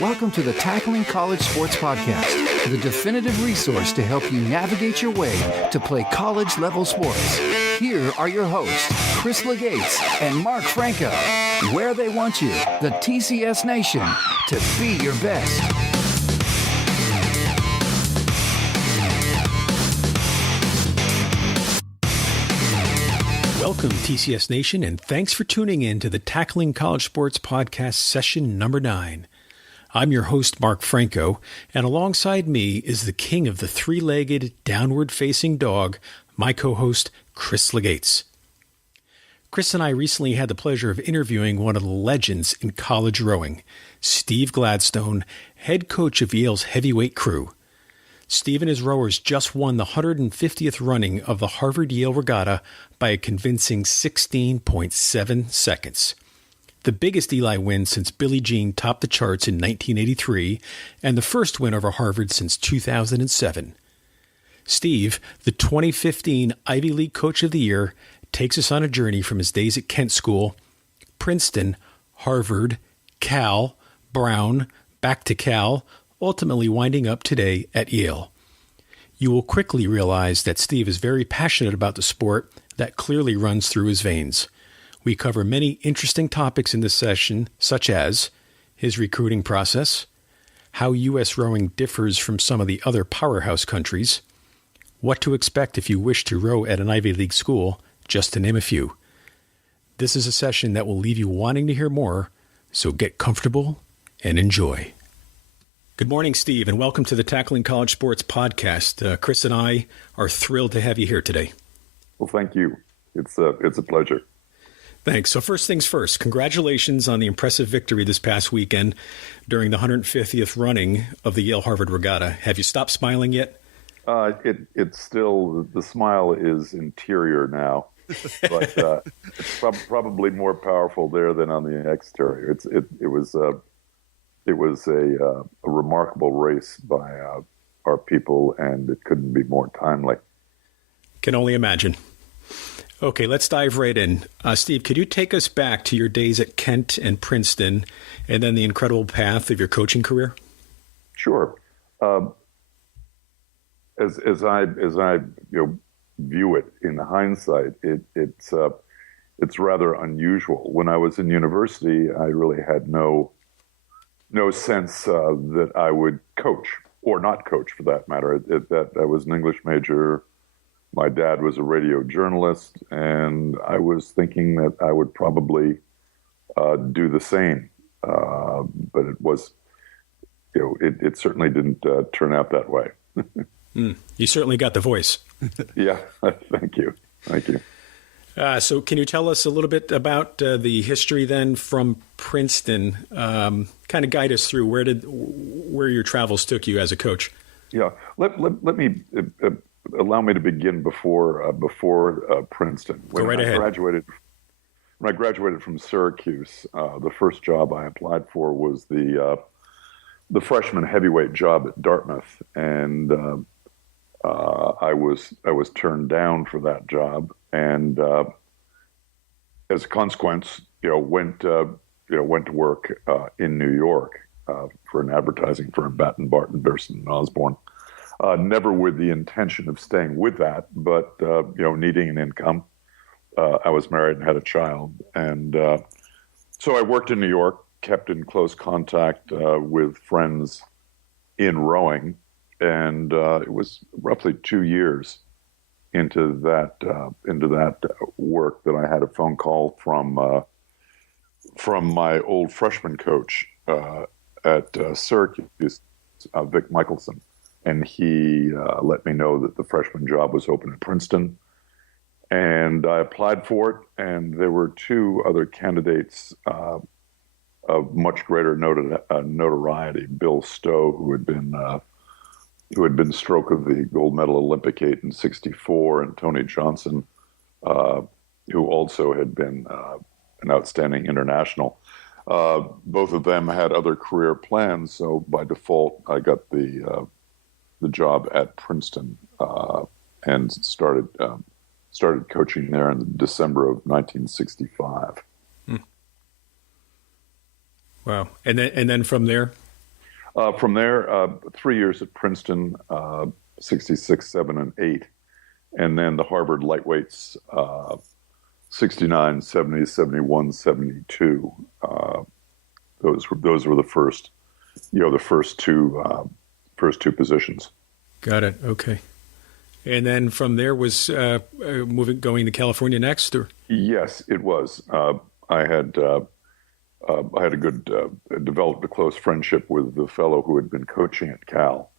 Welcome to the Tackling College Sports Podcast, the definitive resource to help you navigate your way to play college-level sports. Here are your hosts, Chris Legates and Mark Franco, where they want you, the TCS Nation, to be your best. Welcome, TCS Nation, and thanks for tuning in to the Tackling College Sports Podcast, session number 9. I'm your host, Mark Franco, and alongside me is the king of the three-legged, downward-facing dog, my co-host, Chris Legates. Chris and I recently had the pleasure of interviewing one of the legends in college rowing, Steve Gladstone, head coach of Yale's heavyweight crew. Steve and his rowers just won the 150th running of the Harvard-Yale Regatta by a convincing 16.7 seconds. The biggest Eli win since Billie Jean topped the charts in 1983, and the first win over Harvard since 2007. Steve, the 2015 Ivy League Coach of the Year, takes us on a journey from his days at Kent School, Princeton, Harvard, Cal, Brown, back to Cal, ultimately winding up today at Yale. You will quickly realize that Steve is very passionate about the sport that clearly runs through his veins. We cover many interesting topics in this session, such as his recruiting process, how U.S. rowing differs from some of the other powerhouse countries, what to expect if you wish to row at an Ivy League school, just to name a few. This is a session that will leave you wanting to hear more, so get comfortable and enjoy. Good morning, Steve, and welcome to the Tackling College Sports Podcast. Chris and I are thrilled to have you here today. Well, thank you. It's a pleasure. Thanks. So first things first, congratulations on the impressive victory this past weekend during the 150th running of the Yale-Harvard Regatta. Have you stopped smiling yet? It's still, the smile is interior now, but it's probably more powerful there than on the exterior. It was a remarkable race by our people, and it couldn't be more timely. Can only imagine. Okay, let's dive right in. Steve, could you take us back to your days at Kent and Princeton, and then the incredible path of your coaching career? Sure. As I view it in hindsight, it's rather unusual. When I was in university, I really had no sense that I would coach, or not coach for that matter. That I was an English major. My dad was a radio journalist, and I was thinking that I would probably do the same. But it was, it certainly didn't turn out that way. You certainly got the voice. Yeah, thank you. Thank you. So can you tell us a little bit about the history then from Princeton? Kind of guide us through where your travels took you as a coach. Yeah, let me allow me to begin before Princeton. Go right ahead. When I graduated from Syracuse, the first job I applied for was the freshman heavyweight job at Dartmouth, and I was turned down for that job, and as a consequence, went to work in New York for an advertising firm, Batten, Barton, Bearson, and Osborne. Never with the intention of staying with that, but needing an income. I was married and had a child, and so I worked in New York, kept in close contact with friends in rowing, and it was roughly 2 years into that work that I had a phone call from my old freshman coach at Syracuse, Vic Michelson, and he let me know that the freshman job was open at Princeton, and I applied for it, and there were 2 other candidates of much greater notoriety: Bill Stowe, who had been stroke of the gold medal Olympic 8 in '64, and Tony Johnson, who also had been an outstanding international. Both of them had other career plans, so by default, I got the job at Princeton and started coaching there in December of 1965. Wow. And then from there? From there, 3 years at Princeton, 66, 7, and 8. And then the Harvard lightweights, 69, 70, 71, 72. Those were the first, the first two positions. Got it. Okay. And then from there was going to California next, or? Yes, it was. I had developed a close friendship with the fellow who had been coaching at Cal,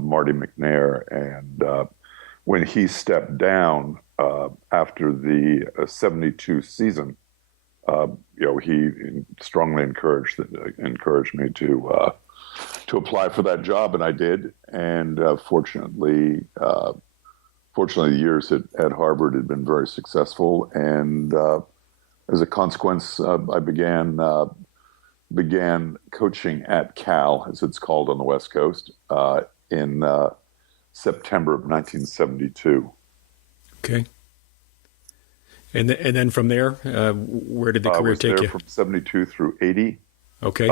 Marty McNair, and when he stepped down after the 72 season, he strongly encouraged me to apply for that job, and I did. And fortunately, the years at Harvard had been very successful, and as a consequence, I began coaching at Cal, as it's called on the West Coast, in September of 1972. Okay. And then from there, where did the career take you? I was there from 72 through 80. Okay.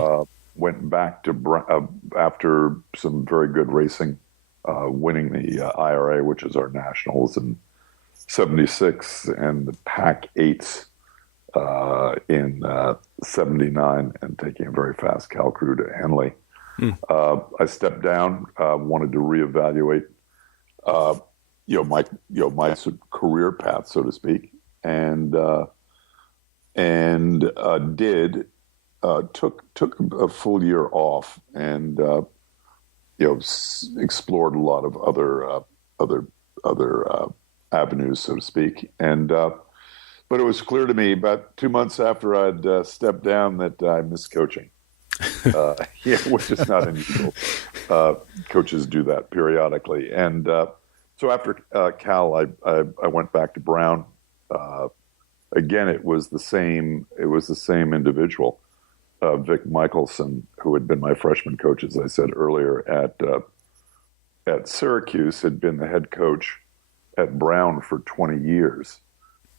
Went back to after some very good racing, winning the IRA, which is our nationals, in 76, and the Pac-8s in 79, and taking a very fast Cal crew to Henley. I stepped down, wanted to reevaluate, my sort of career path, so to speak, and did. Took a full year off, and explored a lot of other avenues, so to speak. And but it was clear to me about 2 months after I'd stepped down that I missed coaching. Which is not unusual. Coaches do that periodically, and so after Cal, I went back to Brown. Again, it was the same individual. Vic Michelson, who had been my freshman coach, as I said earlier, at Syracuse, had been the head coach at Brown for 20 years.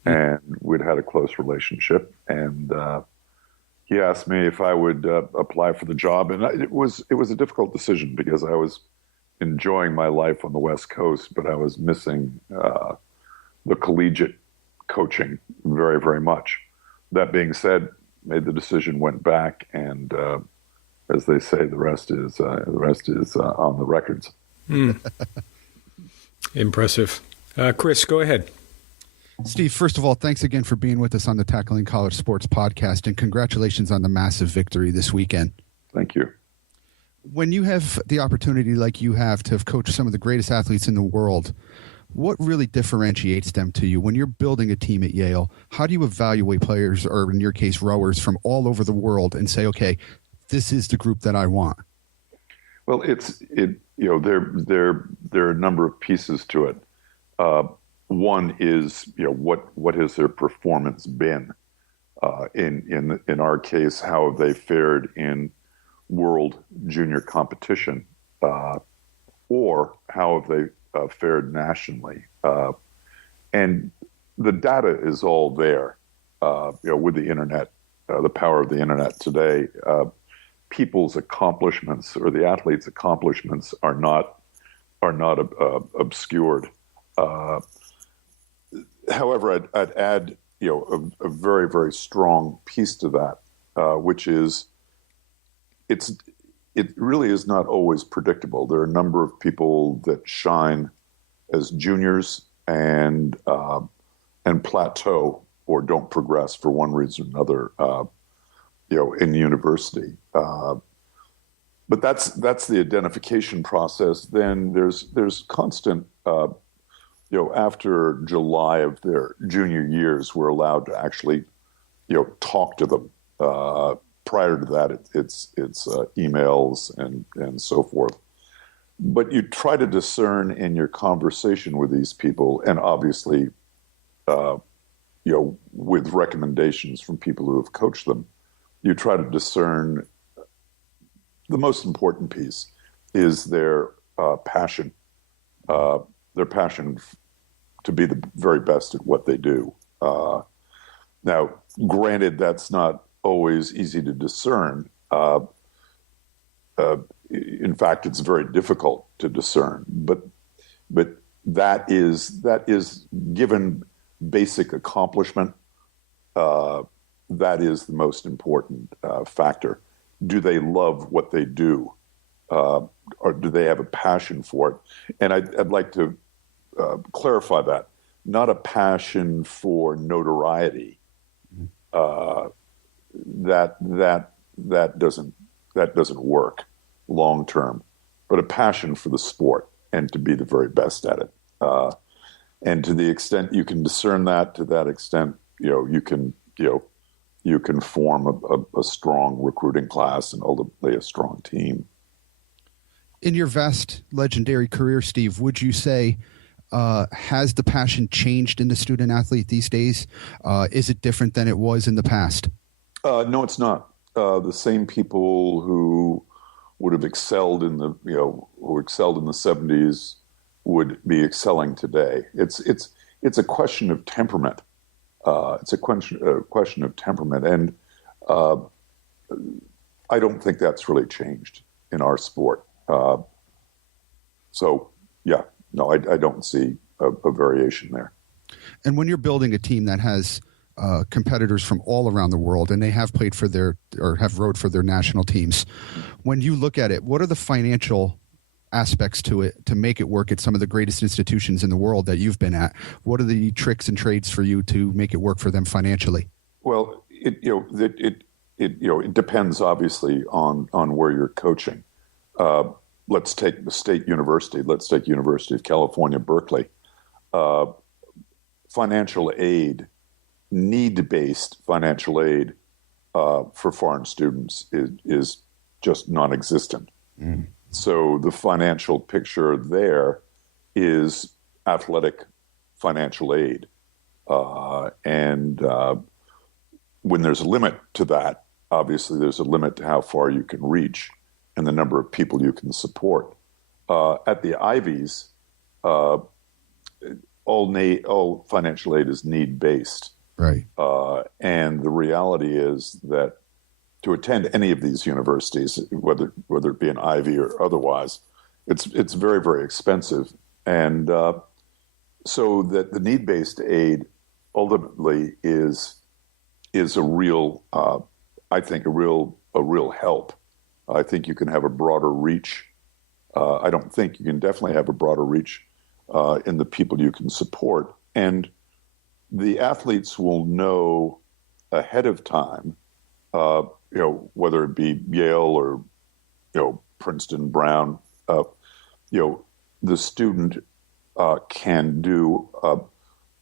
And we'd had a close relationship. And he asked me if I would apply for the job. And it was a difficult decision, because I was enjoying my life on the West Coast, but I was missing the collegiate coaching very, very much. That being said, made the decision, went back, and as they say, the rest is on the records. Impressive. Chris, go ahead. Steve, first of all, thanks again for being with us on the Tackling College Sports podcast, and congratulations on the massive victory this weekend. Thank you. When you have the opportunity like you have to have coached some of the greatest athletes in the world, what really differentiates them to you? When you're building a team at Yale, how do you evaluate players, or in your case, rowers from all over the world, and say, okay, this is the group that I want? Well, there are a number of pieces to it. One is, what has their performance been? In our case, how have they fared in world junior competition, or how have they fared nationally? And the data is all there. With the internet, the power of the internet today, people's accomplishments, or the athletes' accomplishments, are not obscured. However, I'd add, a very, very strong piece to that, which is it really is not always predictable. There are a number of people that shine as juniors and plateau, or don't progress for one reason or another, in university. But that's the identification process. Then there's constant. After July of their junior years, we're allowed to actually, talk to them. Prior to that, it's emails and so forth. But you try to discern in your conversation with these people, and obviously, with recommendations from people who have coached them, you try to discern. The most important piece is their passion. Their passion to be the very best at what they do. Now, granted, that's not always easy to discern. fact, it's very difficult to discern. But that is given basic accomplishment. That is the most important factor. Do they love what they do, or do they have a passion for it? And I'd like to clarify that. Not a passion for notoriety. That doesn't work long term. But a passion for the sport and to be the very best at it. And to the extent you can discern that, to that extent, you can form a strong recruiting class and ultimately a strong team. In your vast, legendary career, Steve, would you say has the passion changed in the student athlete these days? Is it different than it was in the past? No, it's not. The same people who would have excelled in the 70s would be excelling today. It's a question of temperament. It's a question of temperament, and I don't think that's really changed in our sport. So, yeah, no, I don't see a variation there. And when you're building a team that has competitors from all around the world, and they have played for have rowed for their national teams, when you look at it, what are the financial aspects to it to make it work at some of the greatest institutions in the world that you've been at? What are the tricks and trades for you to make it work for them financially? Well, it depends obviously on where you're coaching. Let's take the state university. Let's take University of California, Berkeley. Financial aid, need-based financial aid for foreign students is just non-existent. Mm. So the financial picture there is athletic financial aid. And when there's a limit to that, obviously there's a limit to how far you can reach and the number of people you can support. At the Ivies, all financial aid is need-based. Right. And the reality is that to attend any of these universities, whether it be an Ivy or otherwise, it's very, very expensive. And so that the need-based aid ultimately is a real, I think, a real help. I think you can have a broader reach. I don't think you can definitely have a broader reach in the people you can support. And the athletes will know ahead of time, whether it be Yale or, Princeton, Brown, the student can do.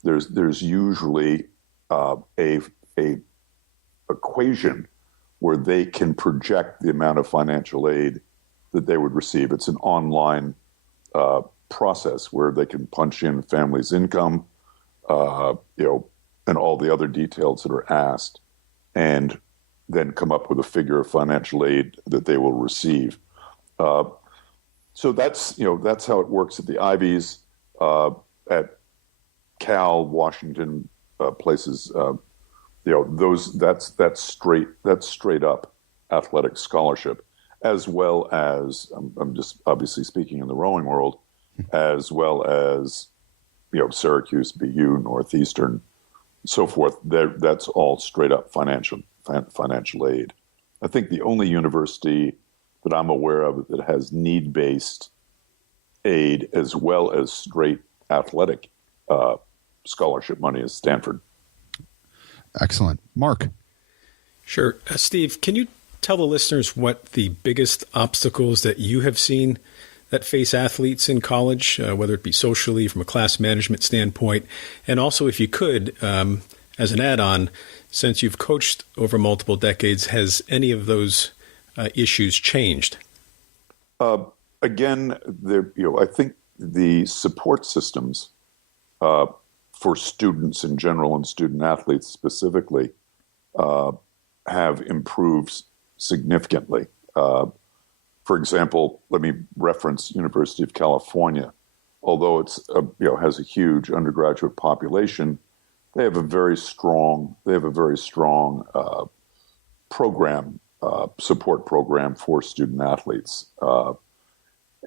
There's usually a equation where they can project the amount of financial aid that they would receive. It's an online process where they can punch in family's income, and all the other details that are asked, and then come up with a figure of financial aid that they will receive. So that's how it works at the Ivies, at Cal, Washington, places. That's straight up athletic scholarship, as well as I'm just obviously speaking in the rowing world, as well as Syracuse, BU, Northeastern, so forth. That's all straight up financial aid. I think the only university that I'm aware of that has need-based aid as well as straight athletic scholarship money is Stanford. Excellent. Mark? Sure. Steve, can you tell the listeners what the biggest obstacles that you have seen that face athletes in college, whether it be socially, from a class management standpoint, and also, if you could, as an add-on, since you've coached over multiple decades, has any of those issues changed? Again, I think the support systems for students in general and student athletes specifically have improved significantly. For example, let me reference University of California. Although it's has a huge undergraduate population, they have a very strong program, support program for student athletes.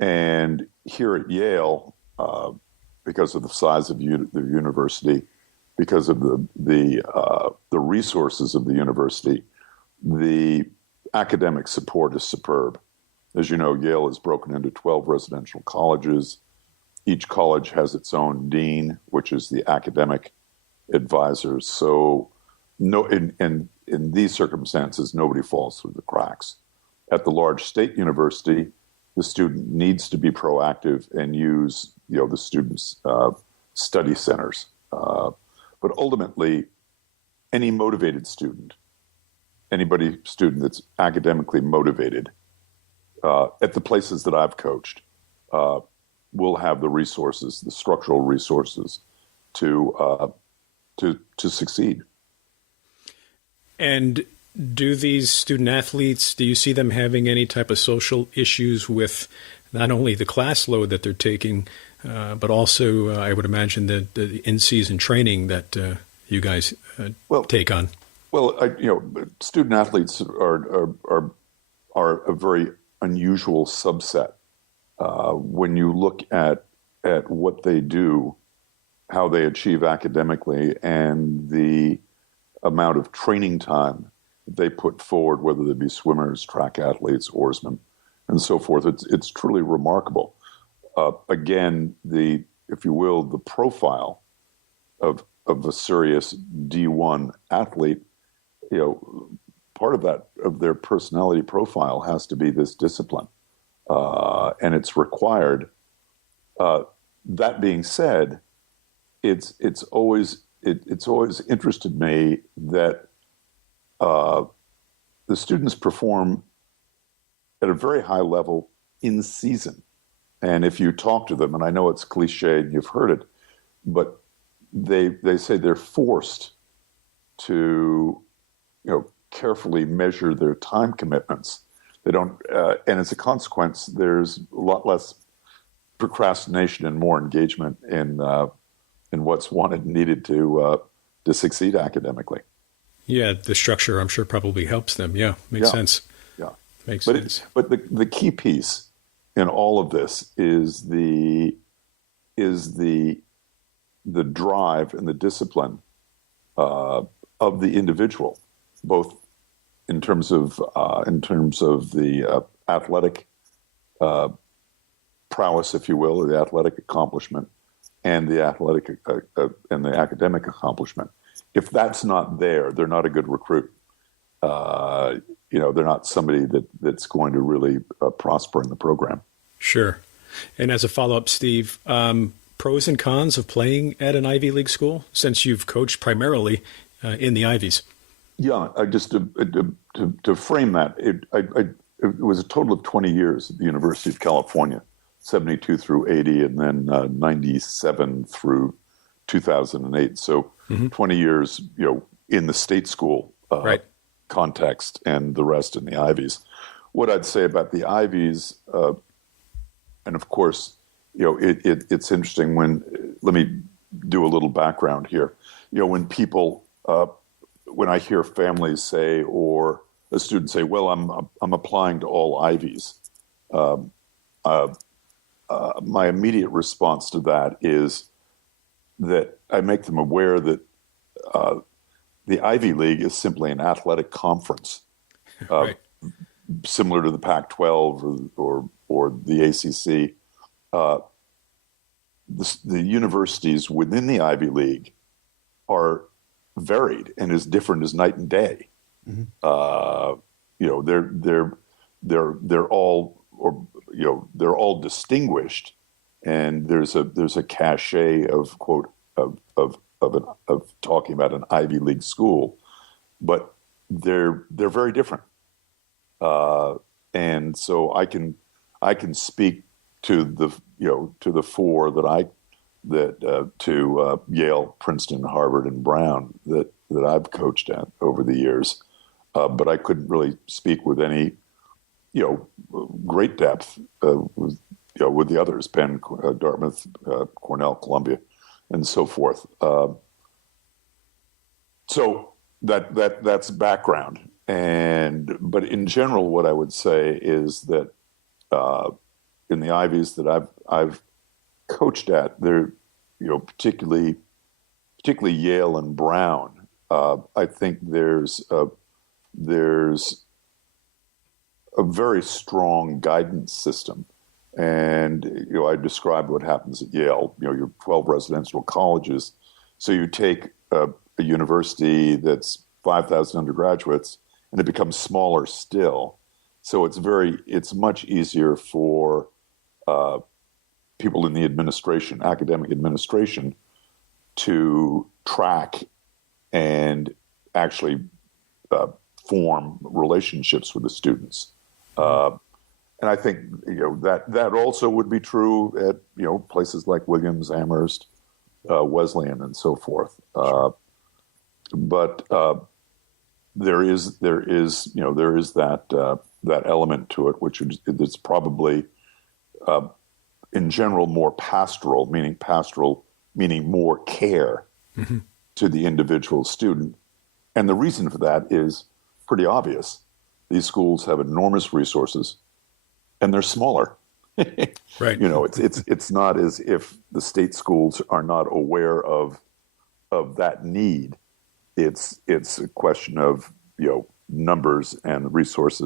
And here at Yale, because of the size of the university, because of the resources of the university, the academic support is superb. As you know, Yale is broken into 12 residential colleges. Each college has its own dean, which is the academic advisor. So, in these circumstances, nobody falls through the cracks. At the large state university, the student needs to be proactive and use, the students' study centers. But ultimately, any motivated student, student that's academically motivated, at the places that I've coached, will have the resources, the structural resources, to succeed. And do these student athletes, do you see them having any type of social issues with not only the class load that they're taking, but also, I would imagine, the in-season training that you guys take on? Well, student athletes are a very unusual subset. When you look at what they do, how they achieve academically, and the amount of training time they put forward, whether they be swimmers, track athletes, oarsmen, and so forth, it's truly remarkable. Again, if you will, the profile of a serious D1 athlete, part of their personality profile has to be this discipline, and it's required. That being said, it's always interested me that the students perform at a very high level in season. And if you talk to them, and I know it's cliche and you've heard it, but they say they're forced to, carefully measure their time commitments. They don't, and as a consequence, there's a lot less procrastination and more engagement in what's wanted and needed to succeed academically. Yeah, the structure, I'm sure, probably helps them. Yeah, makes sense. Yeah, makes sense. But the key piece in all of this is the drive and the discipline of the individual, both in terms of the athletic prowess, if you will, or the athletic accomplishment, and the academic accomplishment. If that's not there, they're not a good recruit. They're not somebody that's going to really prosper in the program. Sure. And as a follow-up, Steve, pros and cons of playing at an Ivy League school, since you've coached primarily in the Ivies? Yeah, just to frame that, it was a total of 20 years at the University of California, 72 through 80, and then 97 through 2008. So 20 years, in the state school context, and the rest in the Ivies. What I'd say about the Ivies, and of course, it's interesting let me do a little background here. When people, when I hear families say, or a student say, well, I'm applying to all Ivies, my immediate response to that is that I make them aware that the Ivy League is simply an athletic conference, similar to the Pac-12 or the ACC. The universities within the Ivy League are varied and as different as night and day. They're all distinguished, and there's a cachet of quote of talking about an Ivy League school, but they're very different. And so I can speak to the four to Yale, Princeton, Harvard, and Brown that I've coached at over the years, but I couldn't really speak with any great depth with the others, Penn, Dartmouth, Cornell, Columbia, and so forth. So that's background. But in general, what I would say is that in the Ivies that I've coached at, they're, particularly Yale and Brown. I think there's a very strong guidance system. And, I described what happens at Yale. You have 12 residential colleges. So you take a university that's 5,000 undergraduates, and it becomes smaller still. So it's much easier for people in the administration, academic administration, to track and actually form relationships with the students. And I think that also would be true at places like Williams, Amherst, Wesleyan, and so forth. But there is that element to it, which is probably in general more pastoral, meaning more care to the individual student. And the reason for that is pretty obvious. These schools have enormous resources, and they're smaller. Right. It's not as if the state schools are not aware of that need. It's a question of numbers and resource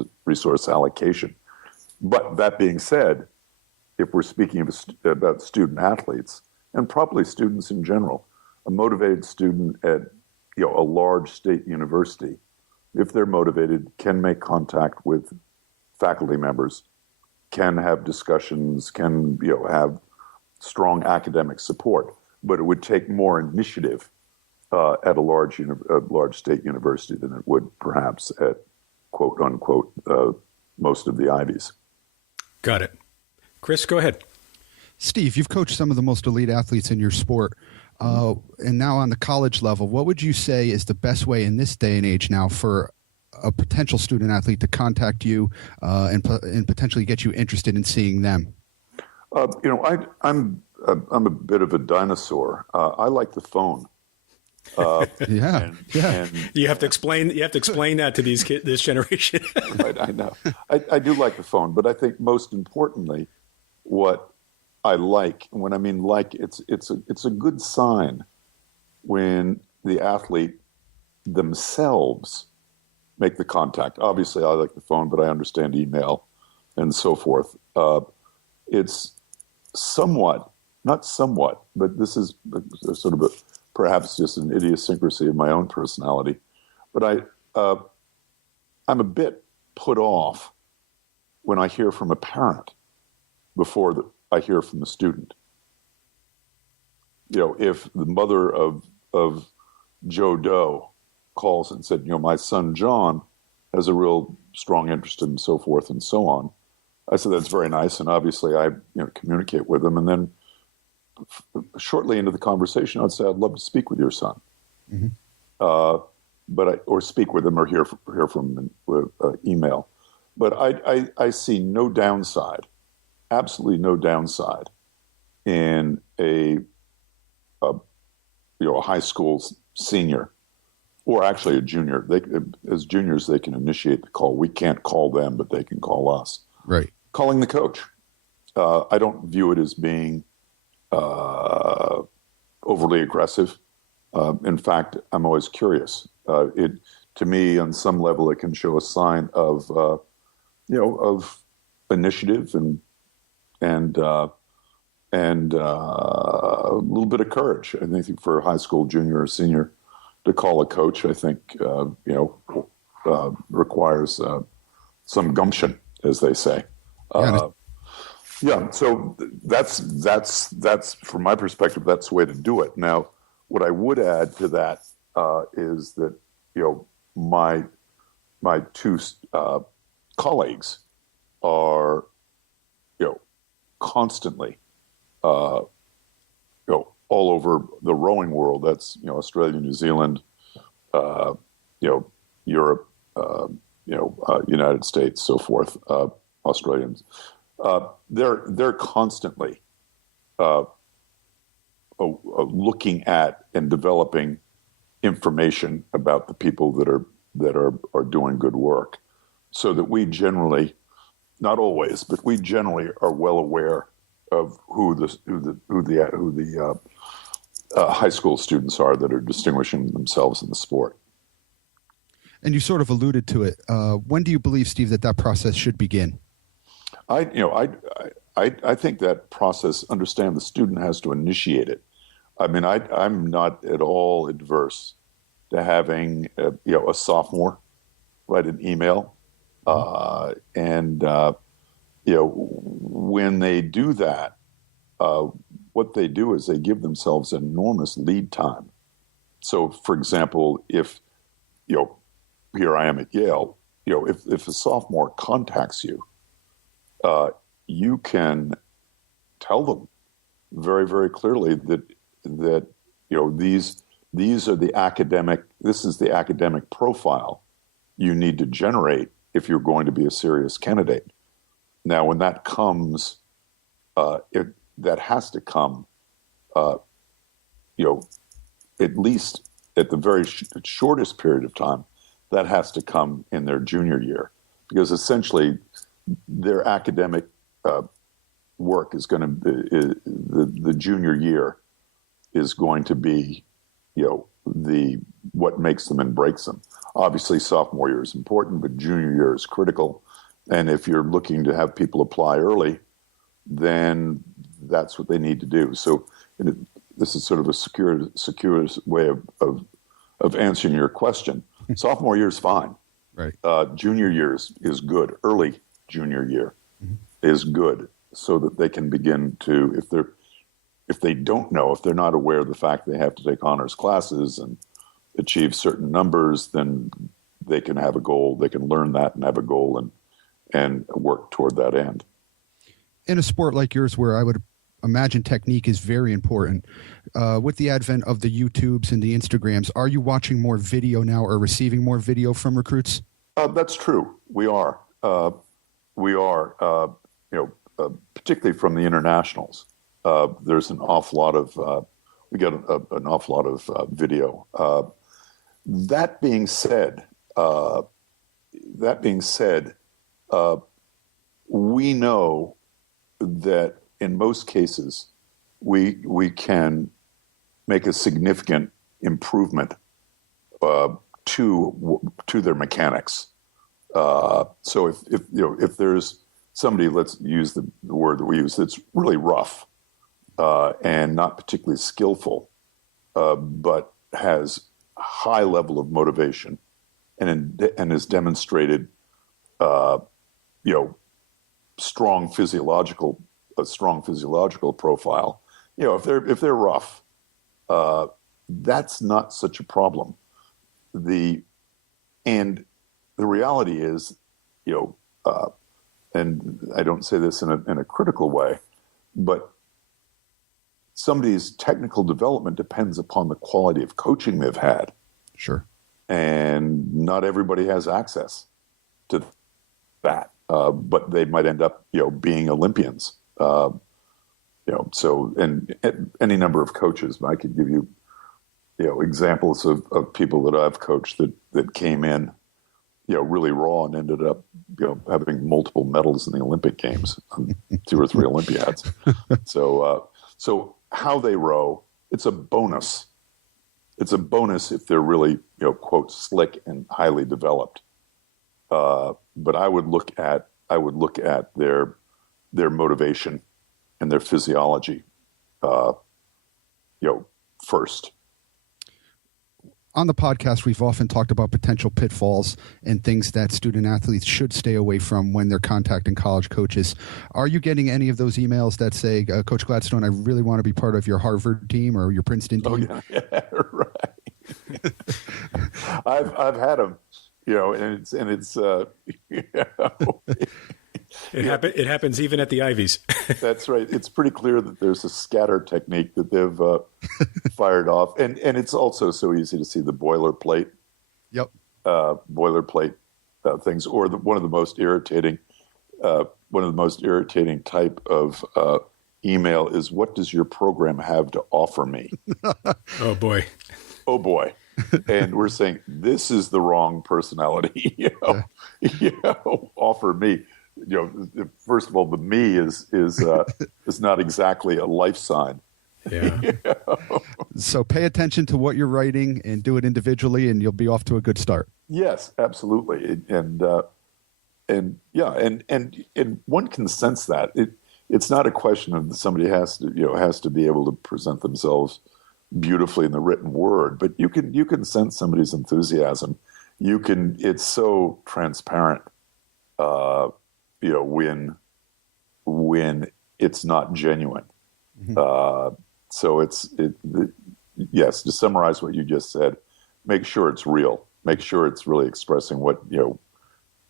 allocation. But that being said, if we're speaking about student athletes, and probably students in general, a motivated student at a large state university, if they're motivated, can make contact with faculty members, can have discussions, can have strong academic support. But it would take more initiative at a large state university than it would perhaps at quote unquote most of the Ivies. Got it. Chris, go ahead. Steve, you've coached some of the most elite athletes in your sport. And now on the college level, what would you say is the best way in this day and age now for a potential student athlete to contact you and potentially get you interested in seeing them? I'm a bit of a dinosaur. I like the phone. Yeah. And you have to explain that to this generation. Right, I know. I do like the phone, but I think most importantly, what I like, and when I mean like, it's a good sign when the athlete themselves make the contact. Obviously, I like the phone, but I understand email and so forth. It's not somewhat, but this is sort of perhaps just an idiosyncrasy of my own personality. But I'm a bit put off when I hear from a parent before I hear from the student. If the mother of Joe Doe calls and said, my son John has a real strong interest in, and so forth and so on, I said, that's very nice. And obviously I communicate with them. And then shortly into the conversation, I'd say, I'd love to speak with your son. Mm-hmm. Or speak with him or hear from him with email. But I see no downside, absolutely no downside in a high school senior, or actually a junior. As juniors, they can initiate the call. We can't call them, but they can call us. Right. Calling the coach. I don't view it as being overly aggressive. In fact, I'm always curious. To me, on some level, it can show a sign of of initiative and a little bit of courage. I think for a high school junior or senior to call a coach, I think requires some gumption, as they say. So that's from my perspective, that's the way to do it. Now, what I would add to that is that my two colleagues are constantly all over the rowing world. That's Australia, New Zealand, Europe, United States, so forth. Australians. They're constantly looking at and developing information about the people that are doing good work, so that we generally Not always, but we generally are well aware of who the high school students are that are distinguishing themselves in the sport. And you sort of alluded to it. When do you believe, Steve, that process should begin? I think that process, understand the student has to initiate it. I mean, I'm not at all adverse to having a sophomore write an email, and when they do that, what they do is they give themselves enormous lead time. So, for example, if here I am at Yale, if a sophomore contacts you, you can tell them very, very clearly that this is the academic profile you need to generate if you're going to be a serious candidate. Now, when that comes, that has to come, at least at the very shortest period of time, that has to come in their junior year, because essentially their academic work is going to be, the junior year is going to be, what makes them and breaks them. Obviously, sophomore year is important, but junior year is critical. And if you're looking to have people apply early, then that's what they need to do. So this is sort of a secure way of answering your question. Sophomore year is fine. Right. Junior year is good. Early junior year is good, so that they can begin to, if they don't know, if they're not aware of the fact they have to take honors classes and achieve certain numbers, then they can have a goal. They can learn that and have a goal and work toward that end. In a sport like yours, where I would imagine technique is very important, with the advent of the YouTubes and the Instagrams, are you watching more video now or receiving more video from recruits? That's true. We are. Particularly from the internationals. There's an awful lot of, we get an awful lot of video. That being said, we know that in most cases, we can make a significant improvement to their mechanics. So if there's somebody, let's use the word that we use, that's really rough and not particularly skillful, but has a high level of motivation and has demonstrated, strong physiological profile. If they're rough, that's not such a problem. And the reality is, and I don't say this in a critical way, but somebody's technical development depends upon the quality of coaching they've had. Sure. And not everybody has access to that, but they might end up, being Olympians. So, and any number of coaches, I could give you, examples of people that I've coached that came in, really raw and ended up, having multiple medals in the Olympic Games, 2 or 3 Olympiads. So how they row, it's a bonus. It's a bonus if they're really, quote, slick and highly developed. But I would look at their motivation and their physiology, first. On the podcast, we've often talked about potential pitfalls and things that student athletes should stay away from when they're contacting college coaches. Are you getting any of those emails that say, Coach Gladstone, I really want to be part of your Harvard team or your Princeton team? Oh, yeah, right. I've had them, and it's It happens even at the Ivies. That's right. It's pretty clear that there's a scatter technique that they've fired off, and it's also so easy to see the boilerplate. Yep. Boilerplate things, or one of the most irritating type of email is, "What does your program have to offer me?" Oh boy. Oh boy. And we're saying this is the wrong personality. Offer me. first of all, the me is not exactly a life sign. Yeah. So pay attention to what you're writing and do it individually, and you'll be off to a good start. Yes, absolutely. And one can sense that it's not a question of somebody has to be able to present themselves beautifully in the written word, but you can sense somebody's enthusiasm. It's so transparent, when it's not genuine. Mm-hmm. Yes, to summarize what you just said, make sure it's real. Make sure it's really expressing what, your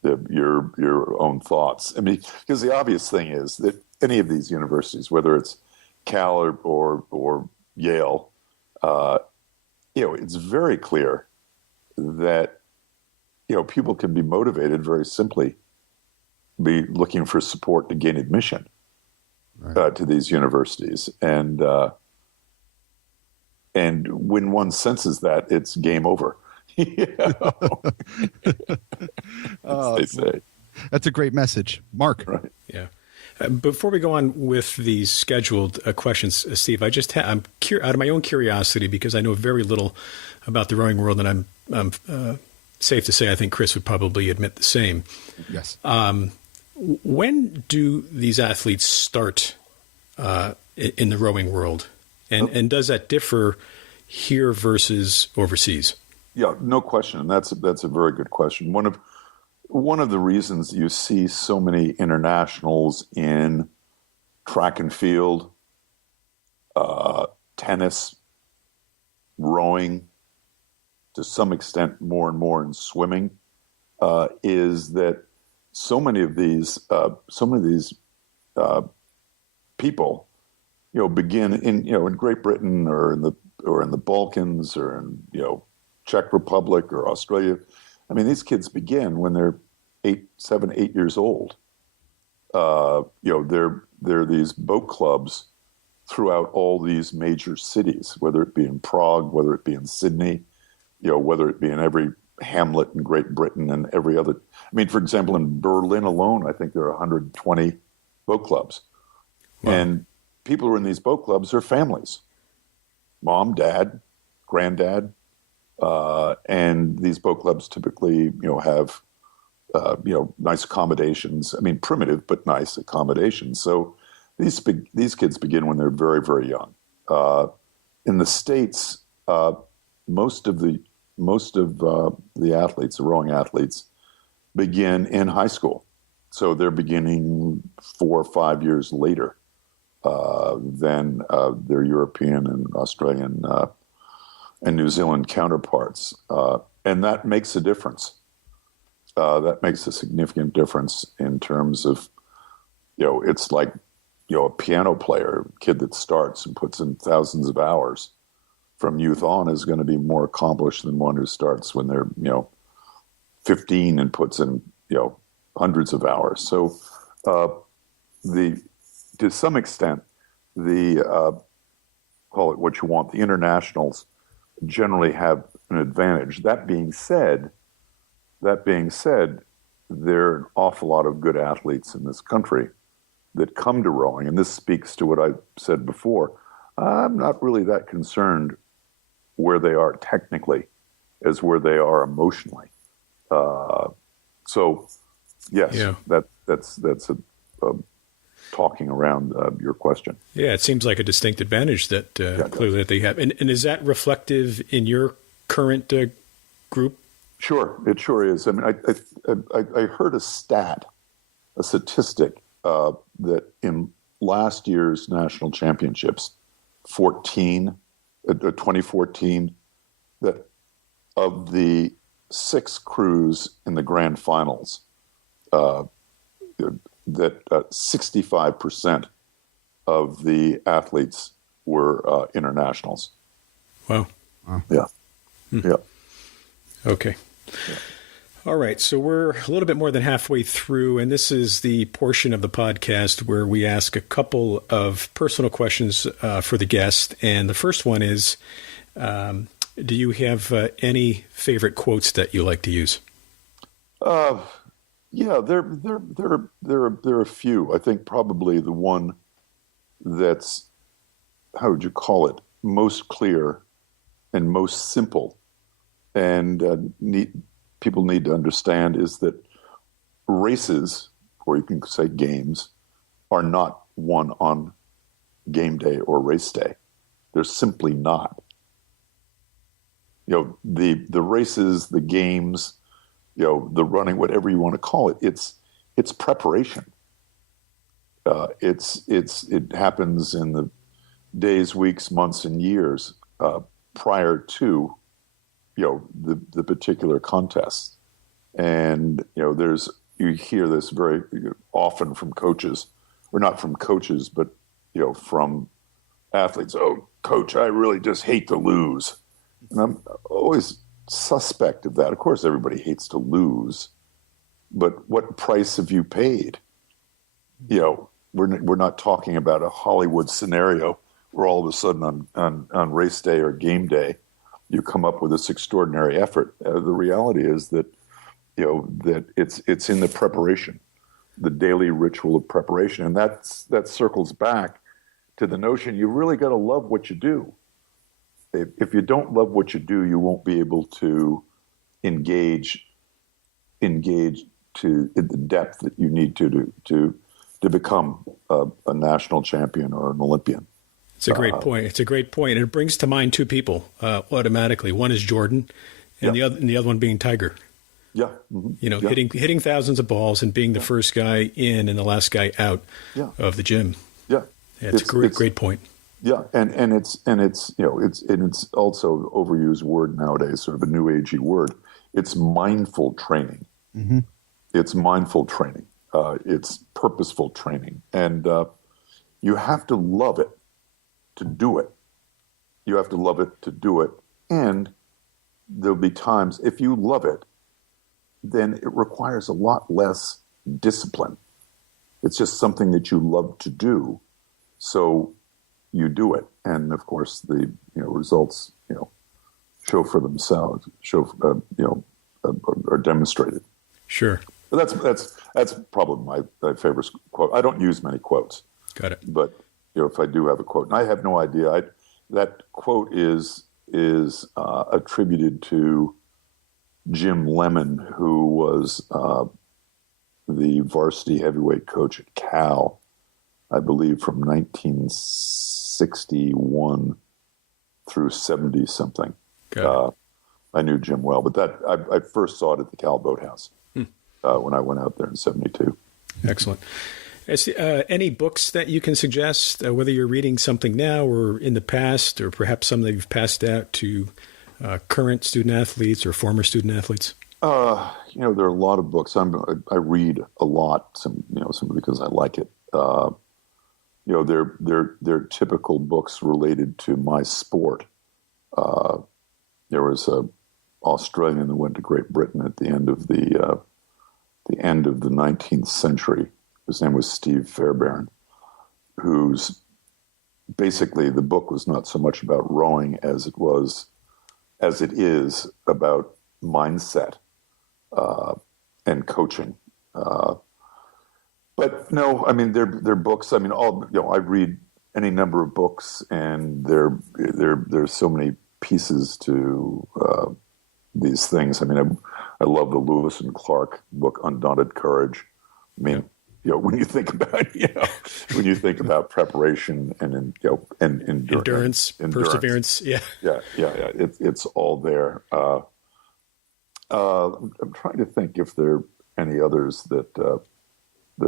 own thoughts. I mean, because the obvious thing is that any of these universities, whether it's Cal or Yale, it's very clear that, people can be motivated very simply, be looking for support to gain admission to these universities. And when one senses that, it's game over. As they say. That's a great message. Mark. Right. Yeah. Before we go on with these scheduled questions, Steve, I'm out of my own curiosity, because I know very little about the rowing world, and I'm safe to say I think Chris would probably admit the same. Yes. When do these athletes start in the rowing world, and does that differ here versus overseas? Yeah, no question, and that's a very good question. One of the reasons you see so many internationals in track and field, tennis, rowing, to some extent more and more in swimming, is that so many of these people, begin in Great Britain or in the Balkans or in Czech Republic or Australia. I mean, these kids begin when they're 7, 8 years old. There are these boat clubs throughout all these major cities, whether it be in Prague, whether it be in Sydney, whether it be in every hamlet in Great Britain and every other. I mean, for example, in Berlin alone, I think there are 120 boat clubs. Wow. And people who are in these boat clubs are families, mom, dad, granddad, and these boat clubs typically, have, nice accommodations. I mean, primitive but nice accommodations. So these kids begin when they're very, very young. In the States, most of the athletes, the rowing athletes, begin in high school. So they're beginning 4 or 5 years later than their European and Australian and New Zealand counterparts. And that makes a difference. That makes a significant difference in terms of, it's like, a piano player, a kid that starts and puts in thousands of hours from youth on is going to be more accomplished than one who starts when they're, 15 and puts in, hundreds of hours. So to some extent, call it what you want, the internationals generally have an advantage. That being said, there are an awful lot of good athletes in this country that come to rowing, and this speaks to what I said before. I'm not really that concerned where they are technically as where they are emotionally. So, yes, yeah. That's a talking around your question. Yeah, it seems like a distinct advantage that clearly that they have. And is that reflective in your current group? Sure, it sure is. I mean, I heard a statistic that in last year's national championships, 2014, that of the 6 crews in the grand finals, that 65% of the athletes were internationals. Wow. Yeah. Yeah. Okay. Yeah. All right. So we're a little bit more than halfway through, and this is the portion of the podcast where we ask a couple of personal questions for the guest. And the first one is, do you have any favorite quotes that you like to use? Yeah, there are a few. I think probably the one that's, how would you call it, most clear and most simple, and people need to understand is that races, or you can say games, are not won on game day or race day. They're simply not. The races, the games, the running, whatever you want to call it, it's preparation. It happens in the days, weeks, months, and years prior to the particular contest. And you hear this very often from coaches, or not from coaches, but from athletes. Oh, coach, I really just hate to lose. And I'm always suspect of that. Of course, everybody hates to lose, but what price have you paid? We're not talking about a Hollywood scenario where all of a sudden on race day or game day, you come up with this extraordinary effort. The reality is that that it's in the preparation, the daily ritual of preparation, and that circles back to the notion you really got to love what you do. If you don't love what you do, you won't be able to engage to the depth that you need to become a national champion or an Olympian. It's a great point. It's a great point. And it brings to mind two people automatically. One is Jordan, and the other one being Tiger. Yeah. Mm-hmm. Hitting thousands of balls and being the first guy in and the last guy out of the gym. Yeah. It's a great point. Yeah, and it's also overused word nowadays, sort of a new agey word. It's mindful training. Mm-hmm. It's mindful training. It's purposeful training, and you have to love it to do it. You have to love it to do it, and there'll be times if you love it, then it requires a lot less discipline. It's just something that you love to do, so you do it, and of course the results show for themselves, are demonstrated. Sure. But that's probably my favorite quote. I don't use many quotes. Got it. But if I do have a quote, and I have no idea, that quote is attributed to Jim Lemon, who was the varsity heavyweight coach at Cal, I believe, from 1961 through 70 something. I knew Jim well, but I first saw it at the Cal Boathouse when I went out there in 72. Excellent. Any books that you can suggest, whether you're reading something now or in the past, or perhaps some that you've passed out to current student athletes or former student athletes? There are a lot of books. I read a lot, simply because I like it. They're typical books related to my sport. There was an Australian that went to Great Britain at the end of the 19th century. His name was Steve Fairbairn, whose basically the book was not so much about rowing as it is about mindset and coaching. But no, I mean they're books. I mean, I read any number of books, and there's so many pieces to these things. I mean, I love the Lewis and Clark book, Undaunted Courage. I mean, when you think about preparation and endurance, perseverance, yeah. It's all there. I'm trying to think if there are any others that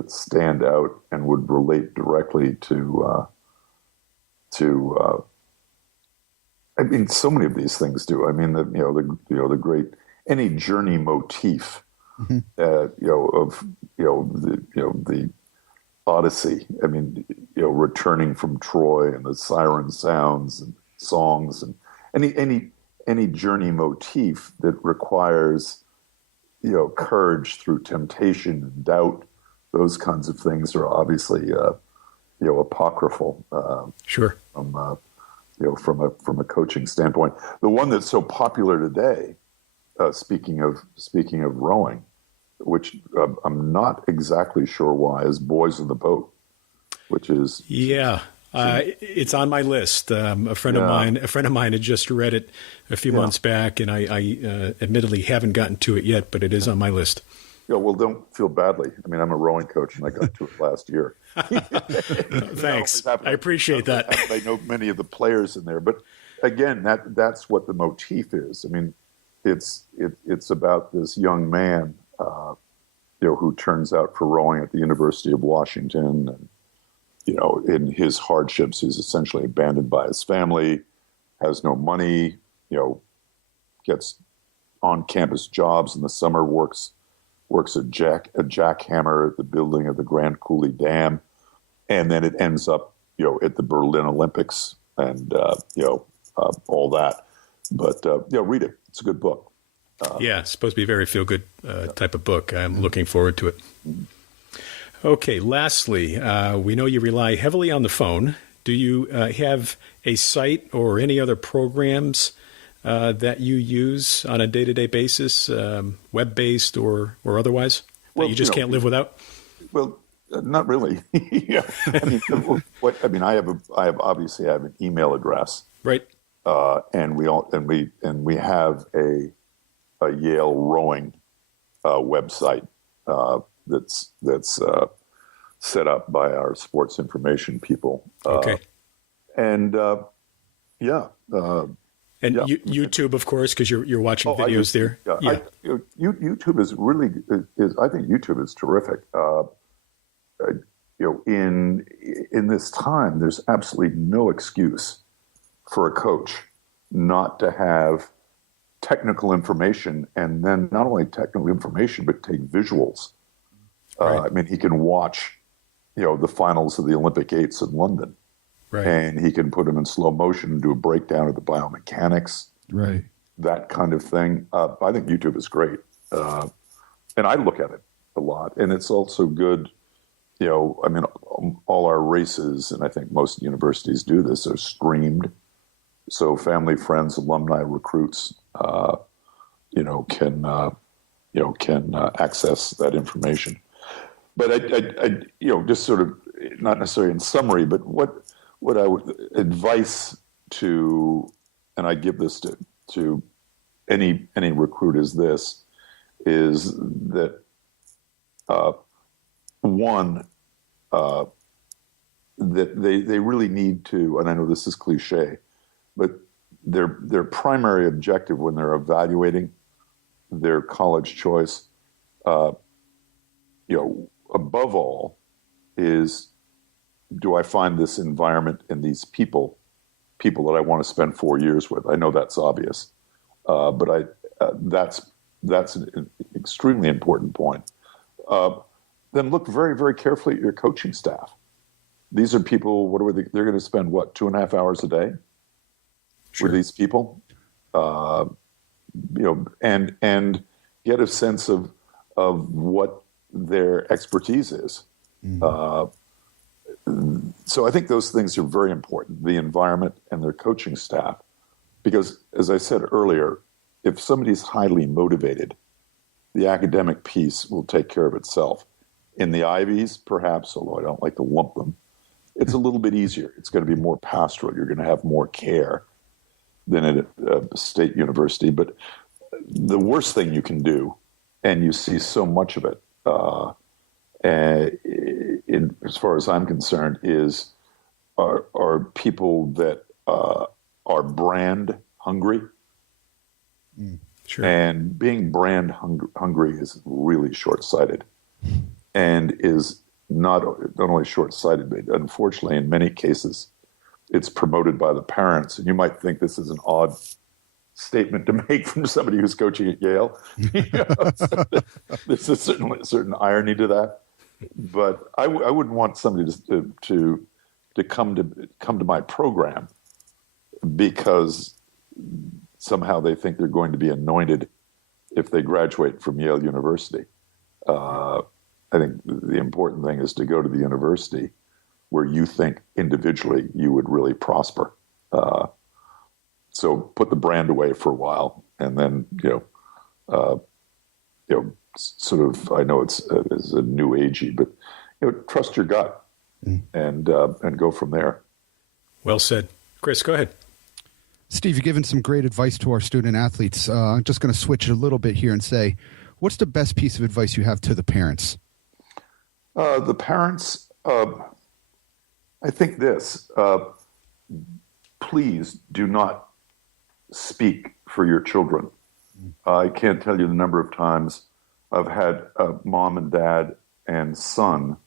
stand out and would relate directly to. I mean, so many of these things do. I mean, the great any journey motif. Mm-hmm. The Odyssey. I mean, returning from Troy and the siren sounds and songs and any journey motif that requires, courage through temptation and doubt. Those kinds of things are obviously, apocryphal. Sure. From a coaching standpoint, the one that's so popular today. Speaking of rowing, which I'm not exactly sure why, is Boys in the Boat, which is it's on my list. A friend of mine had just read it a few months back, and I admittedly haven't gotten to it yet, but it is on my list. Yeah, well, don't feel badly. I mean, I'm a rowing coach, and I got to it last year. Thanks. I appreciate that. I know many of the players in there, but again, that's what the motif is. I mean, it's about this young man, who turns out for rowing at the University of Washington, and in his hardships, he's essentially abandoned by his family, has no money, gets on-campus jobs in the summer, works a jackhammer at the building of the Grand Coulee Dam, and then it ends up, at the Berlin Olympics and, all that. But, read it. It's a good book. It's supposed to be a very feel-good type of book. I'm looking forward to it. Okay, lastly, we know you rely heavily on the phone. Do you have a site or any other programs that you use on a day-to-day basis, web-based or otherwise, that you just can't live without? Well, not really. Yeah. I have an email address, right? And we have a Yale rowing website that's set up by our sports information people. Okay. YouTube, of course, because you're watching videos there. Yeah. YouTube is really I think YouTube is terrific. In this time, there's absolutely no excuse for a coach not to have technical information, and then not only technical information, but take visuals. Right. I mean, he can watch, the finals of the Olympic eights in London. Right. And he can put them in slow motion and do a breakdown of the biomechanics, right? That kind of thing. I think YouTube is great, and I look at it a lot. And it's also good, all our races, and I think most universities do this, are streamed, so family, friends, alumni, recruits, can access that information. But I just sort of, not necessarily in summary, but what I would advice to, and I give this to any recruit is that that they really need to, and I know this is cliche, but their primary objective when they're evaluating their college choice, above all, is, do I find this environment and these people that I want to spend 4 years with? I know that's obvious, but that's an extremely important point. Then look very, very carefully at your coaching staff. These are people. They're going to spend 2.5 hours a day with these people, and get a sense of what their expertise is. So I think those things are very important, the environment and their coaching staff, because as I said earlier, if somebody's highly motivated, the academic piece will take care of itself. In the Ivies, perhaps, although I don't like to lump them, it's a little bit easier. It's going to be more pastoral. You're going to have more care than at a state university. But the worst thing you can do, and you see so much of it, as far as I'm concerned, are people that are brand hungry. Sure. And being brand hungry is really short-sighted, and is not only short-sighted, but unfortunately, in many cases, it's promoted by the parents. And you might think this is an odd statement to make from somebody who's coaching at Yale. There's a certain irony to that. But I wouldn't want somebody to come to my program because somehow they think they're going to be anointed if they graduate from Yale University. I think the important thing is to go to the university where you think individually you would really prosper. So put the brand away for a while, and then sort of, I know it's a new agey, but trust your gut and go from there. Well said. Chris, go ahead. Steve, you've given some great advice to our student athletes. I'm just going to switch it a little bit here and say, what's the best piece of advice you have to the parents? The parents, I think this, please do not speak for your children. I can't tell you the number of times I've had mom and dad and son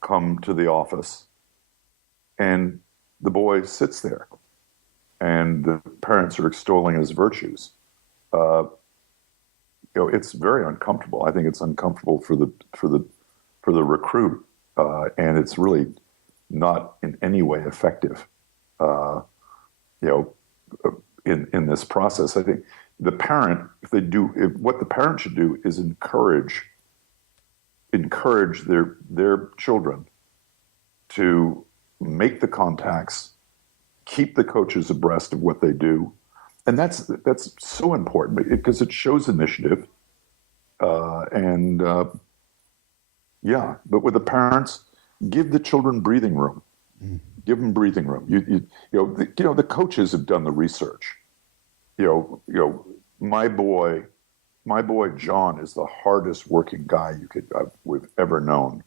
come to the office, and the boy sits there, and the parents are extolling his virtues. It's very uncomfortable. I think it's uncomfortable for the recruit, and it's really not in any way effective. In this process, I think the parent, what the parent should do is encourage their children to make the contacts, keep the coaches abreast of what they do, and that's so important because it shows initiative. But with the parents, give the children breathing room. Give them breathing room. The coaches have done the research. My boy John is the hardest working guy we've ever known.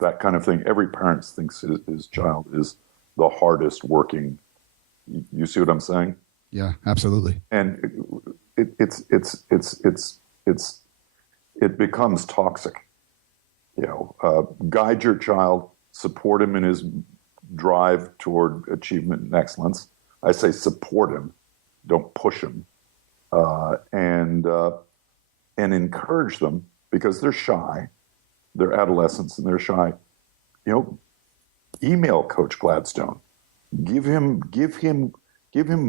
That kind of thing. Every parent thinks his child is the hardest working. You see what I'm saying? Yeah, absolutely. And it becomes toxic. Guide your child, support him in his drive toward achievement and excellence. I say support him, don't push him, and encourage them because they're shy, they're adolescents and they're shy. Email Coach Gladstone, give him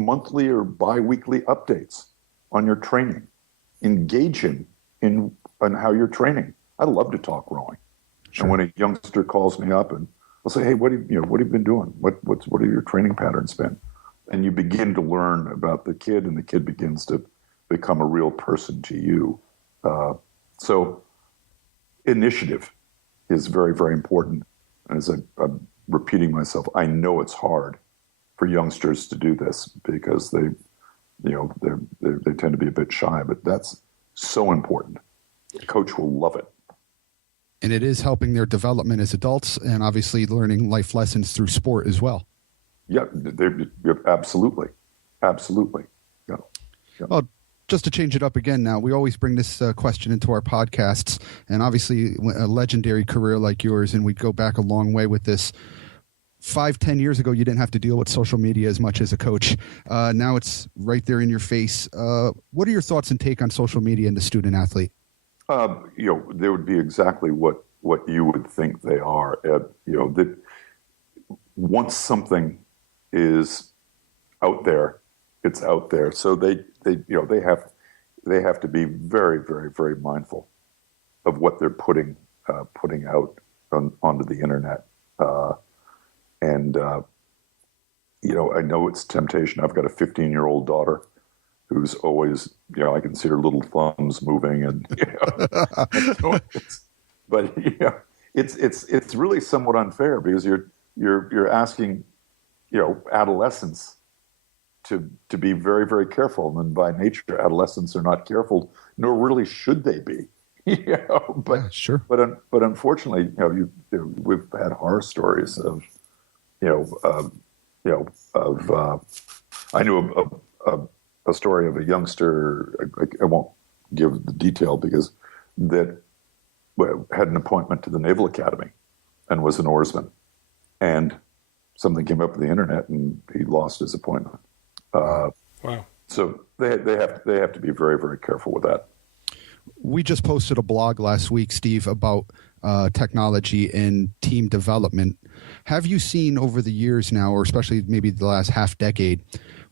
monthly or biweekly updates on your training, engage him on how you're training. I love to talk rowing. Sure. And when a youngster calls me up and I'll say, hey, what have you been doing? What are your training patterns been? And you begin to learn about the kid, and the kid begins to become a real person to you. So initiative is very, very important. And as I'm repeating myself, I know it's hard for youngsters to do this because they tend to be a bit shy, but that's so important. The coach will love it. And it is helping their development as adults and obviously learning life lessons through sport as well. Yeah, absolutely. Absolutely. Yeah. Well, just to change it up again now, we always bring this question into our podcasts, and obviously a legendary career like yours, and we go back a long way with this. 5-10 years ago, you didn't have to deal with social media as much as a coach. Now it's right there in your face. What are your thoughts and take on social media and the student athlete? They would be exactly what you would think they are. That once something is out there, it's out there. So they have to be very, very, very mindful of what they're putting out onto the internet. I know it's temptation. I've got a 15-year-old daughter who's always, I can see her little thumbs moving, and but it's really somewhat unfair because you're asking, adolescents to be very, very careful, and by nature, adolescents are not careful, nor really should they be. But yeah, sure. But unfortunately, we've had horror stories of, I knew a story of a youngster. I won't give the detail because that had an appointment to the Naval Academy and was an oarsman, and something came up on the internet and he lost his appointment. Wow. So they have to be very, very careful with that. We just posted a blog last week, Steve, about technology and team development. Have you seen over the years now, or especially maybe the last half decade,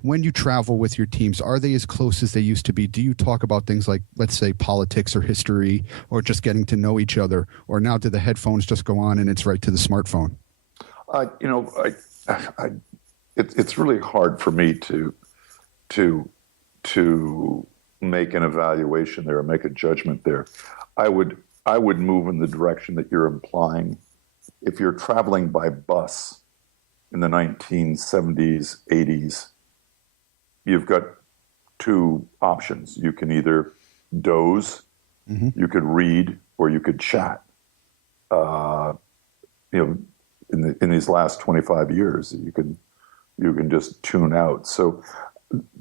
when you travel with your teams, are they as close as they used to be? Do you talk about things like, let's say, politics or history, or just getting to know each other? Or now do the headphones just go on and it's right to the smartphone? It's really hard for me to make an evaluation there, make a judgment there. I would move in the direction that you're implying. If you're traveling by bus in the 1970s, 80s, you've got two options. You can either doze, you could read, or you could chat. In these last 25 years, you can just tune out. So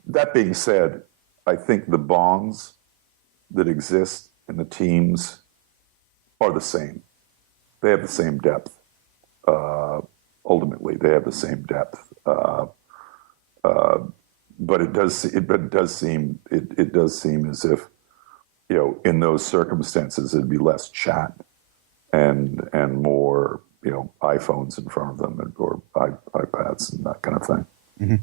that being said, I think the bonds that exist in the teams are the same. They have the same depth. Ultimately, they have the same depth. But it does seem as if, in those circumstances, it'd be less chat and more, iPhones in front of them or iPads and that kind of thing. Mm-hmm.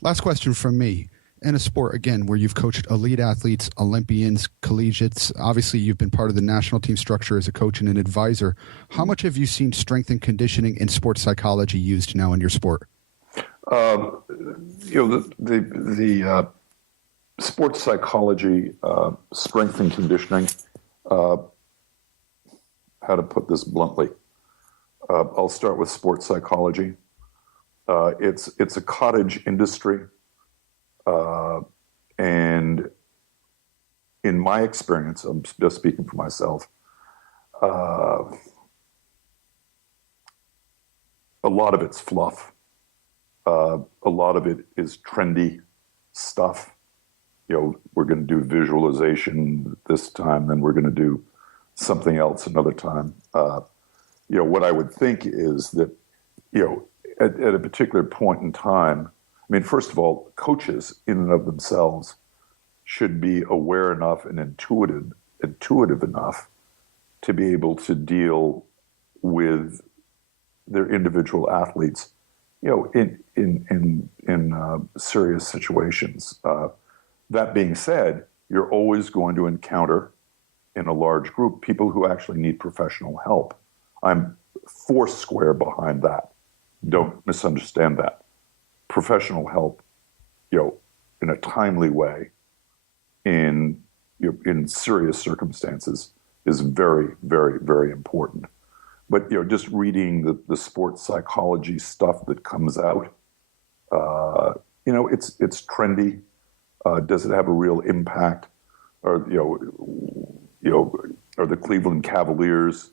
Last question from me. In a sport, again, where you've coached elite athletes, Olympians, collegiates, obviously you've been part of the national team structure as a coach and an advisor. How much have you seen strength and conditioning and sports psychology used now in your sport? The sports psychology, strength and conditioning, how to put this bluntly. I'll start with sports psychology. It's a cottage industry. And in my experience, I'm just speaking for myself, a lot of it's fluff. A lot of it is trendy stuff. We're going to do visualization this time, then we're going to do something else another time. What I would think is that, at a particular point in time, first of all, coaches in and of themselves should be aware enough and intuitive enough to be able to deal with their individual athletes, in serious situations. That being said, you're always going to encounter in a large group people who actually need professional help. I'm foursquare behind that. Don't misunderstand that. Professional help, in a timely way, in serious circumstances, is very, very, very important. But just reading the sports psychology stuff that comes out, it's trendy. Does it have a real impact? Or are the Cleveland Cavaliers,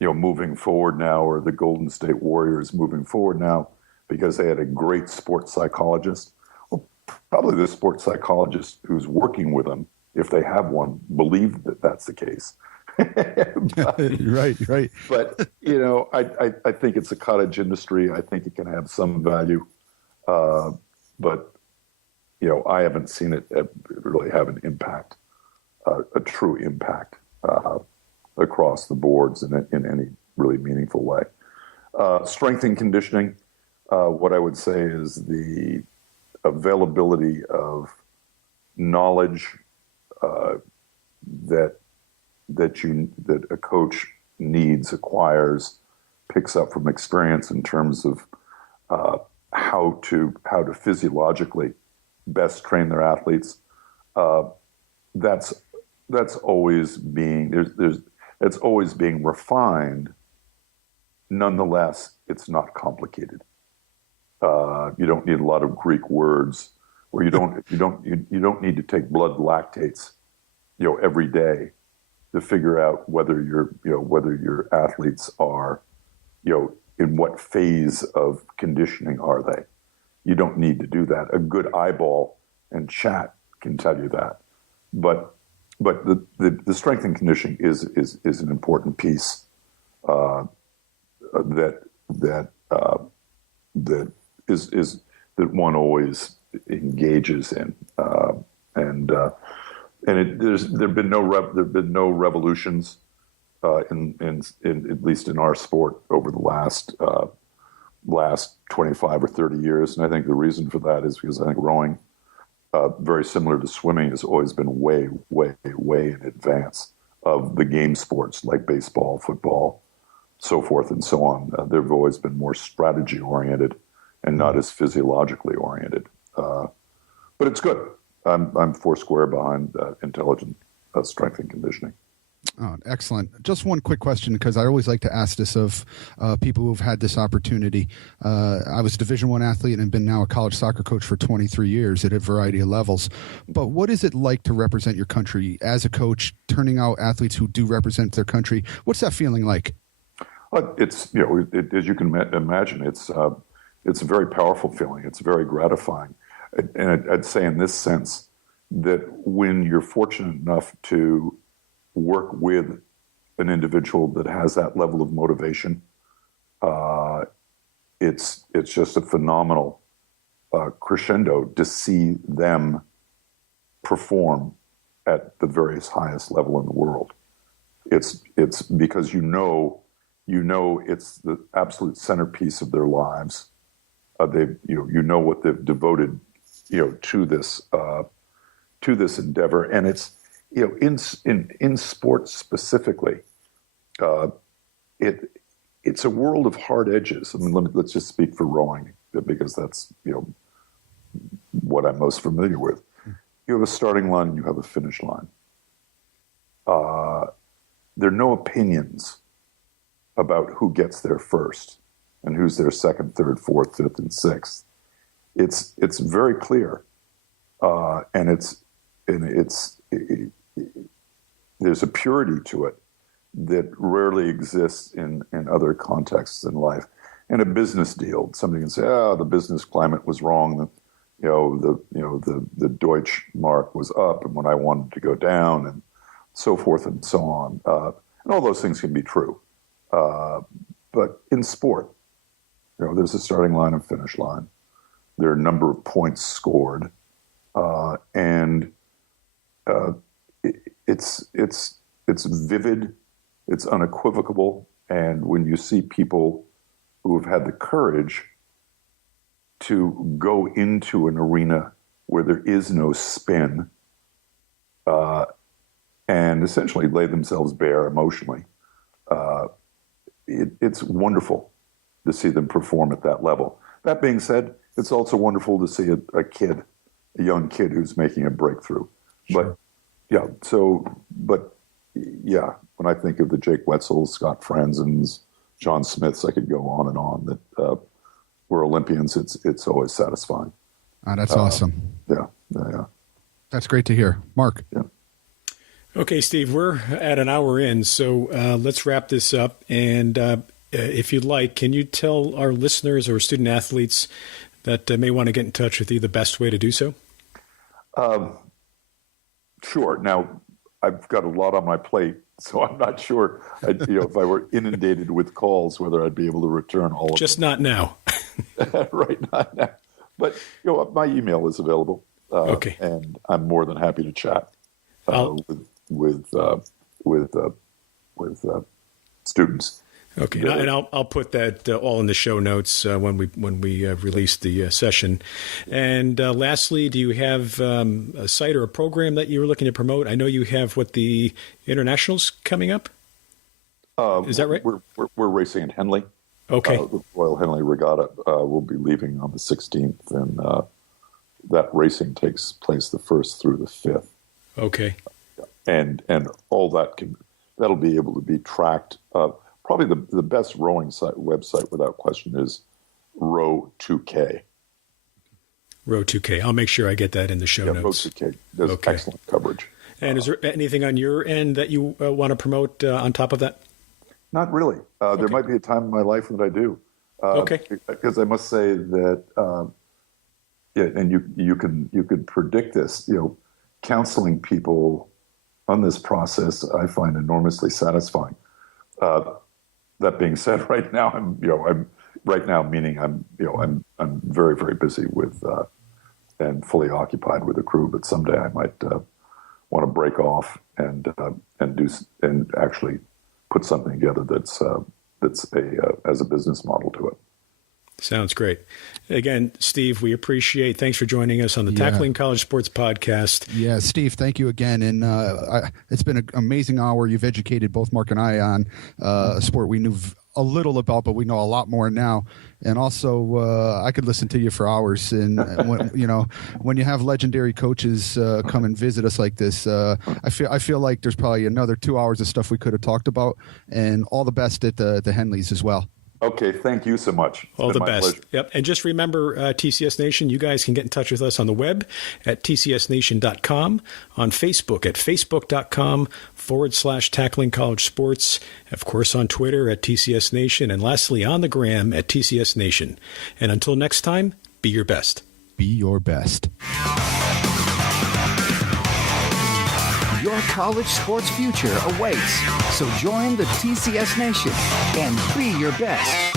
moving forward now, or the Golden State Warriors moving forward now because they had a great sports psychologist? Well, probably the sports psychologist who's working with them, if they have one, believe that that's the case. Right. But, I think it's a cottage industry. I think it can have some value. But, I haven't seen it really have an impact, a true impact across the boards in any really meaningful way. Strength and conditioning, what I would say is the availability of knowledge that a coach acquires, picks up from experience in terms of how to physiologically best train their athletes. That's always being it's always being refined. Nonetheless, it's not complicated. You don't need a lot of Greek words, or you don't need to take blood lactates, every day to figure out whether your athletes are, in what phase of conditioning are they. You don't need to do that. A good eyeball and chat can tell you that. But the strength and conditioning is an important piece that one always engages in, and there've been no revolutions in at least in our sport over the last 25 or 30 years, and I think the reason for that is because I think rowing, very similar to swimming, has always been way, way, way in advance of the game sports like baseball, football, so forth and so on. They've always been more strategy oriented and not as physiologically oriented. But it's good. I'm foursquare behind intelligent strength and conditioning. Oh, excellent. Just one quick question, because I always like to ask this of people who've had this opportunity. I was a Division I athlete and been now a college soccer coach for 23 years at a variety of levels. But what is it like to represent your country as a coach, turning out athletes who do represent their country? What's that feeling like? It's, as you can imagine, it's a very powerful feeling. It's very gratifying. And I'd say in this sense that when you're fortunate enough to work with an individual that has that level of motivation, it's just a phenomenal crescendo to see them perform at the various highest level in the world. It's because you know it's the absolute centerpiece of their lives. You know what they've devoted to this endeavor, and it's in sports specifically, it's a world of hard edges. I mean, let's just speak for rowing, because that's what I'm most familiar with. You have a starting line and you have a finish line. There are no opinions about who gets there first and who's there second, third, fourth, fifth, and sixth. It's very clear, and there's a purity to it that rarely exists in other contexts in life. In a business deal, somebody can say, the business climate was wrong. The Deutsche Mark was up and when I wanted to go down, and so forth and so on. And all those things can be true. But in sport, there's a starting line and finish line. There are a number of points scored. And it's vivid, it's unequivocal, and when you see people who have had the courage to go into an arena where there is no spin, and essentially lay themselves bare emotionally, it's wonderful to see them perform at that level. That being said, it's also wonderful to see a young kid who's making a breakthrough. Sure. When I think of the Jake Wetzels, Scott Franzens, John Smiths, I could go on and on, that were Olympians, it's always satisfying. That's awesome. Yeah. That's great to hear. Mark? Yeah. Okay, Steve, we're at an hour in, so let's wrap this up. And if you'd like, can you tell our listeners or student athletes that may want to get in touch with you the best way to do so? Sure. Now, I've got a lot on my plate, so I'm not sure, if I were inundated with calls, whether I'd be able to return all of them. Just not now. Right, not now. But, my email is available. Okay. And I'm more than happy to chat with students. Okay, and I'll put that all in the show notes when we release the session. And lastly, do you have a site or a program that you were looking to promote? I know you have the internationals coming up. Is that right? We're racing in Henley. Okay. The Royal Henley Regatta will be leaving on the 16th, and that racing takes place the 1st through the 5th. Okay. And all that'll be able to be tracked. Probably the best rowing website without question is Row2K. Row2K. I'll make sure I get that in the show notes. Row2K does excellent coverage. And is there anything on your end that you want to promote on top of that? Not really. There might be a time in my life that I do. Okay. Because I must say that, and you could predict this. Counseling people on this process, I find enormously satisfying. That being said, right now I'm very, very busy with and fully occupied with a crew. But someday I might want to break off and actually put something together that's as a business model to it. Sounds great. Again, Steve, we appreciate. Thanks for joining us on the Tackling College Sports podcast. Yeah, Steve, thank you again. And it's been an amazing hour. You've educated both Mark and I on a sport we knew a little about, but we know a lot more now. And also, I could listen to you for hours. And when, when you have legendary coaches come and visit us like this, I feel like there's probably another 2 hours of stuff we could have talked about. And all the best at the Henleys as well. Okay, thank you so much. All the best. Pleasure. Yep. And just remember, TCS Nation, you guys can get in touch with us on the web at tcsnation.com, on Facebook at facebook.com/tackling college sports, of course on Twitter at TCS Nation, and lastly on the gram at TCS Nation. And until next time, be your best. Be your best. Your college sports future awaits. So join the TCS Nation and be your best.